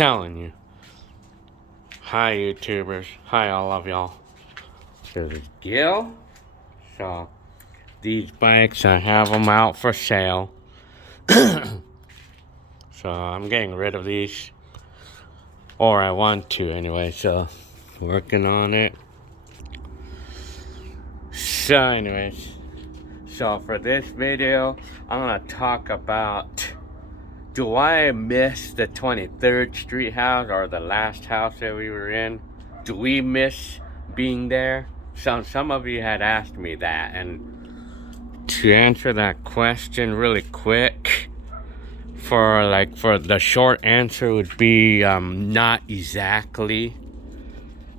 telling you. Hi, YouTubers. Hi, all of y'all. This is Gil. So, these bikes, I have them out for sale. So, I'm getting rid of these. Or I want to, anyway. So, working on it. So, anyways. So, for this video, I'm going to talk about... Do I miss the 23rd Street house or the last house that we were in? Do we miss being there? Some of you had asked me that, and to answer that question really quick, for the short answer would be not exactly.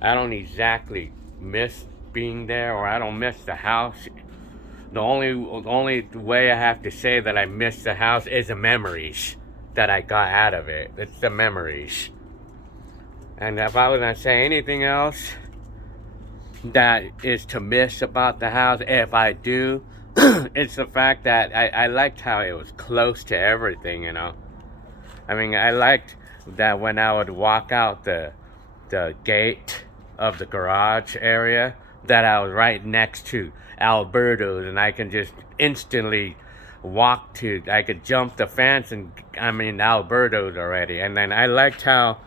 I don't exactly miss being there, or I don't miss the house. The only way I have to say that I miss the house is the memories that I got out of it. It's the memories. And if I was gonna say anything else that is to miss about the house, if I do, it's the fact that I liked how it was close to everything, you know. I mean, I liked that when I would walk out the gate of the garage area, that I was right next to Albertos, and I can just instantly I could jump the fence, and I'm in Albertos already. And then I liked how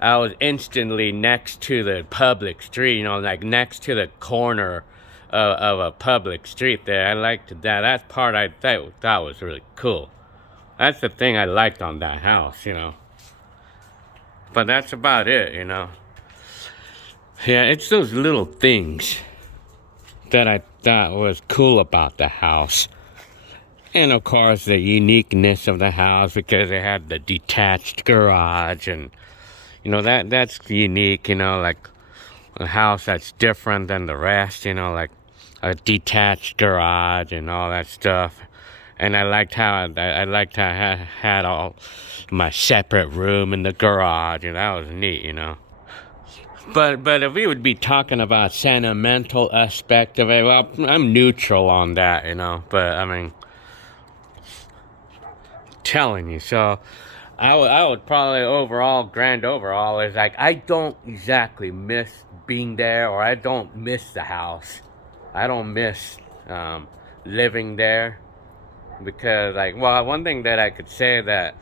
I was instantly next to the public street, you know, like next to the corner of a public street there. I liked that. That part I thought was really cool. That's the thing I liked on that house, you know. But that's about it, you know. Yeah, it's those little things that I thought was cool about the house. And of course the uniqueness of the house, because it had the detached garage, and you know, that's unique, you know, like a house that's different than the rest, you know, like a detached garage and all that stuff. And I liked how I had all my separate room in the garage, and that was neat, you know. But if we would be talking about sentimental aspect of it, well, I'm neutral on that, you know. But I mean, telling you, so I would probably grand overall is like, I don't exactly miss being there, or I don't miss the house. I don't miss living there, because like, well, one thing that I could say that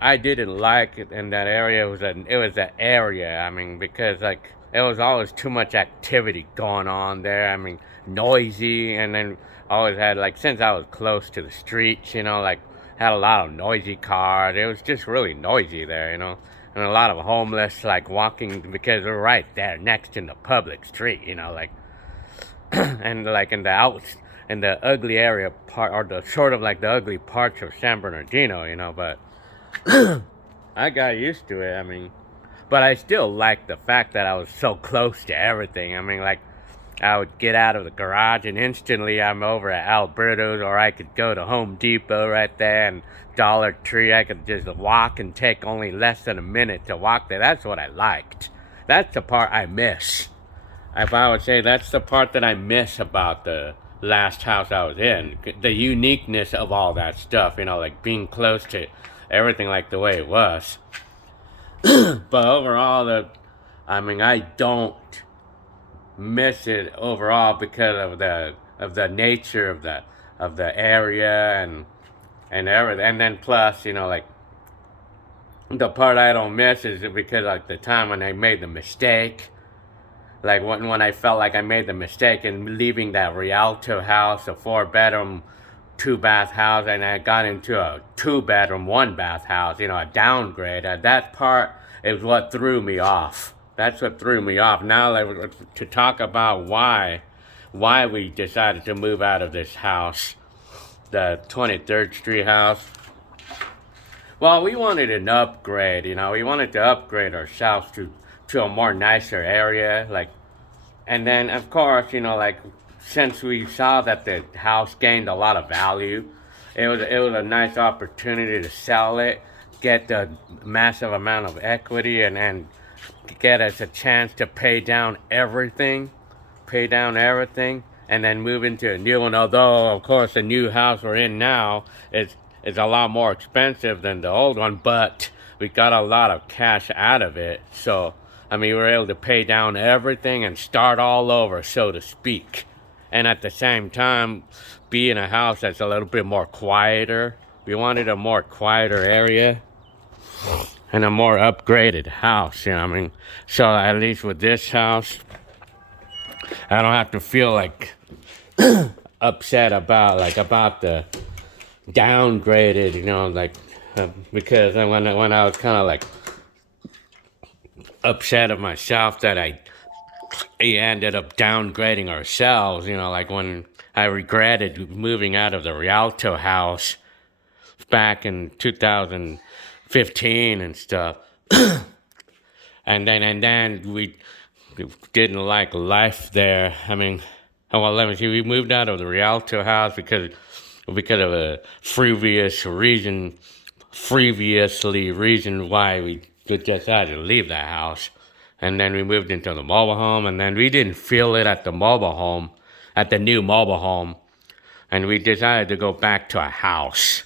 I didn't like it in that area was the area. I mean, because like there was always too much activity going on there. I mean, noisy, and then always had, like, since I was close to the streets, you know, like had a lot of noisy cars. It was just really noisy there, you know, and a lot of homeless like walking, because they're right there next in the public street, you know, like and like in the ugly area part, or the sort of like the ugly parts of San Bernardino, you know, but. I got used to it, I mean, but I still like the fact that I was so close to everything. I mean, like, I would get out of the garage and instantly I'm over at Alberto's, or I could go to Home Depot right there, and Dollar Tree. I could just walk and take only less than a minute to walk there. That's what I liked. That's the part I miss. If I would say that's the part that I miss about the last house I was in, the uniqueness of all that stuff, you know, like being close to everything like the way it was. But overall, I mean, I don't miss it overall because of the nature of the area and everything. And then plus, you know, like, the part I don't miss is because like the time when I made the mistake. Like when I felt like I made the mistake in leaving that Rialto house, a 4-bedroom, 2-bath house, and I got into a 2-bedroom, 1-bath house, you know, a downgrade. That part is what threw me off. That's what threw me off. Now, like, to talk about why we decided to move out of this house, the 23rd Street house. Well, we wanted an upgrade, you know. We wanted to upgrade ourselves to a more nicer area, like, and then of course, you know, like, since we saw that the house gained a lot of value, it was a nice opportunity to sell it, get the massive amount of equity, and get us a chance to pay down everything, and then move into a new one. Although, of course, the new house we're in now is a lot more expensive than the old one, but we got a lot of cash out of it. So, I mean, we were able to pay down everything and start all over, so to speak. And at the same time, be in a house that's a little bit more quieter. We wanted a more quieter area and a more upgraded house, you know what I mean? So at least with this house, I don't have to feel like upset about the downgraded, you know, like because when I was kind of like upset of myself that I ended up downgrading ourselves, you know, like when I regretted moving out of the Rialto house back in 2015 and stuff. and then we didn't like life there. I mean, well, let me see. We moved out of the Rialto house because of a previously reason why we decided to leave that house. And then we moved into the mobile home, and then we didn't feel it at the new mobile home, and we decided to go back to a house.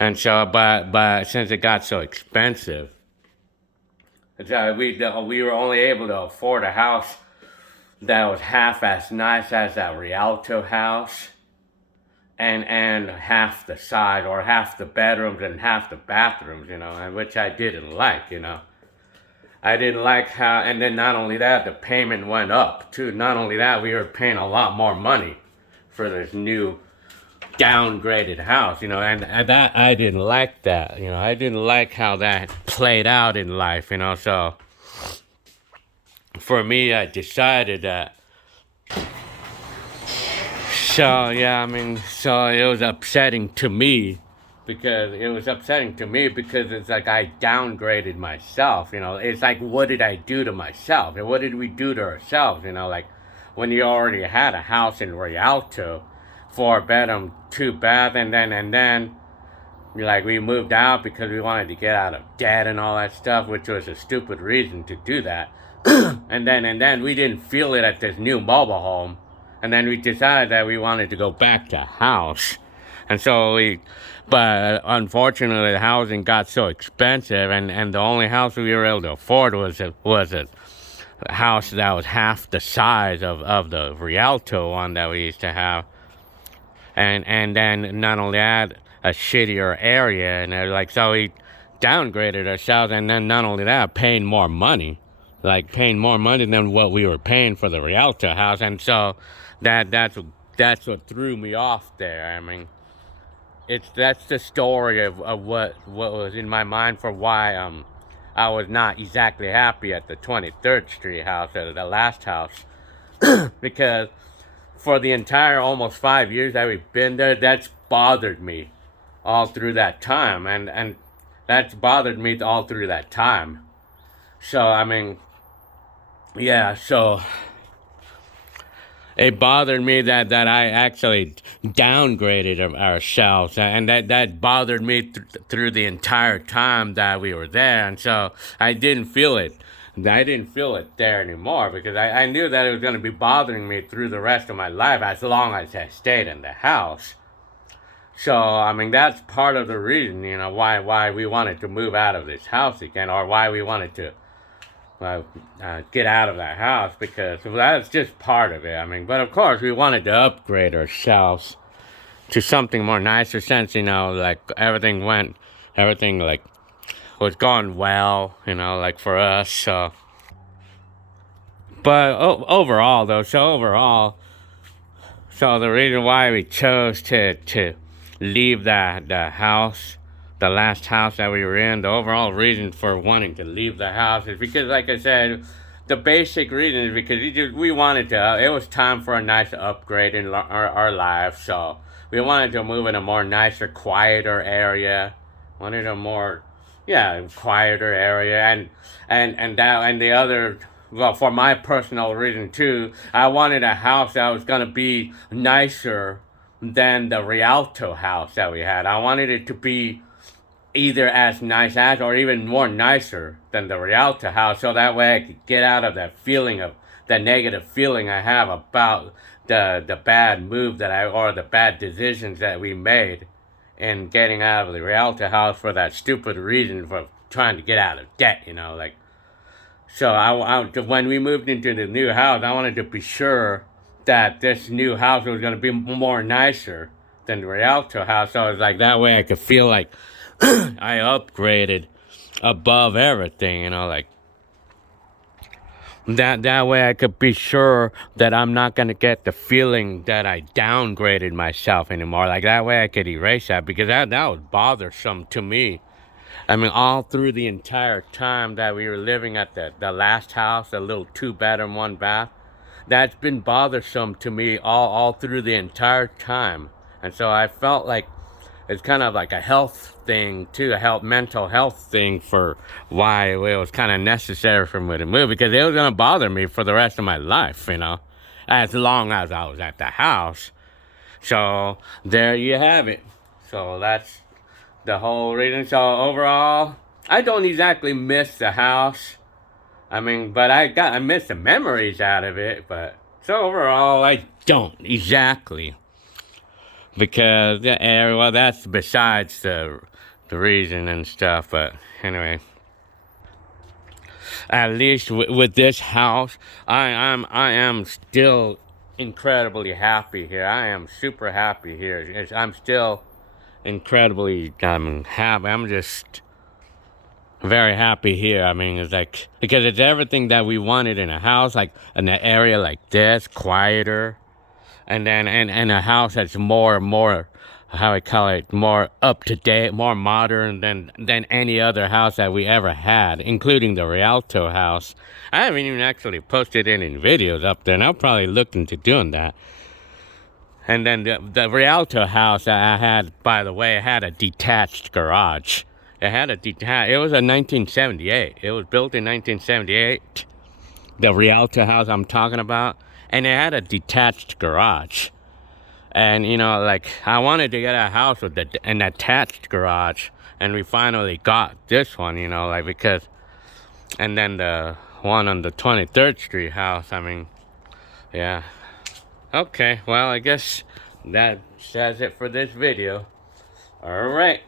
And so, but since it got so expensive, we were only able to afford a house that was half as nice as that Rialto house, and half the size, or half the bedrooms and half the bathrooms, you know, and which I didn't like, you know. I didn't like how, and then not only that, the payment went up too. Not only that, we were paying a lot more money for this new downgraded house, you know, and that, I didn't like that, you know. I didn't like how that played out in life, you know. So for me, I decided that. So yeah, I mean, so it was upsetting to me because it's like I downgraded myself, you know. It's like, what did I do to myself? And what did we do to ourselves, you know? Like when you already had a house in Rialto, 4 bedroom, 2 bath, and then like we moved out because we wanted to get out of debt and all that stuff, which was a stupid reason to do that. and then we didn't feel it at this new mobile home. And then we decided that we wanted to go back to house. And so but unfortunately, the housing got so expensive, and the only house we were able to afford was a house that was half the size of the Rialto one that we used to have. And then not only that, a shittier area, and like, so we downgraded ourselves, and then not only that, paying more money than what we were paying for the Rialto house. And so that's what threw me off there. I mean, that's the story of what was in my mind for why I was not exactly happy at the 23rd Street house, the last house, because for the entire almost 5 years that we've been there, that's bothered me all through that time, and that's bothered me all through that time. So I mean, yeah, so it bothered me that I actually downgraded ourselves, and that bothered me through the entire time that we were there. And so I didn't feel it there anymore, because I knew that it was going to be bothering me through the rest of my life as long as I stayed in the house. So I mean, that's part of the reason, you know, why we wanted to move out of this house again, or why we wanted to get out of that house, because that's just part of it. I mean, but of course we wanted to upgrade ourselves to something more nicer, since, you know, like everything like was going well, you know, like for us. So, but overall though, so the reason why we chose to leave the house, the last house that we were in, the overall reason for wanting to leave the house is because, like I said, the basic reason is because we wanted to, it was time for a nice upgrade in our lives. So we wanted to move in a more nicer, quieter area. Wanted a more, quieter area. And the other, well, for my personal reason too, I wanted a house that was gonna be nicer than the Rialto house that we had. I wanted it to be either as nice as, or even more nicer than the Rialto house, so that way I could get out of that feeling of the negative feeling I have about the bad move or the bad decisions that we made and getting out of the Rialto house for that stupid reason for trying to get out of debt, you know, like. So when we moved into the new house, I wanted to be sure that this new house was going to be more nicer than the Rialto house. So I was like, that way I could feel like I upgraded above everything, you know, like that way I could be sure that I'm not going to get the feeling that I downgraded myself anymore. Like that way I could erase that, because that was bothersome to me. I mean, all through the entire time that we were living at the last house, a little 2-bedroom, 1-bath, that's been bothersome to me all through the entire time. And so I felt like it's kind of like a health thing too, mental health thing, for why it was kind of necessary for me to move, because it was going to bother me for the rest of my life, you know, as long as I was at the house. So there you have it. So that's the whole reason. So overall, I don't exactly miss the house. I mean, but I miss the memories out of it. But so overall, I don't exactly, because yeah, well, that's besides the reason and stuff. But anyway, at least with this house, I am still incredibly happy here. I am super happy here. I'm still incredibly happy. I'm just very happy here. I mean, it's like, because it's everything that we wanted in a house, like in an area like this, quieter, and then and a house that's more, how I call it, more up to date, more modern than any other house that we ever had, including the Rialto house. I haven't even actually posted any videos up there, and I'll probably look into doing that. And then the Rialto house that I had, by the way, had a detached garage. It had a it was a 1978. It was built in 1978. The Rialto house I'm talking about. And it had a detached garage. And, you know, like, I wanted to get a house with an attached garage. And we finally got this one, you know, like, because... And then the one on the 23rd Street house, I mean, yeah. Okay, well, I guess that says it for this video. Alright.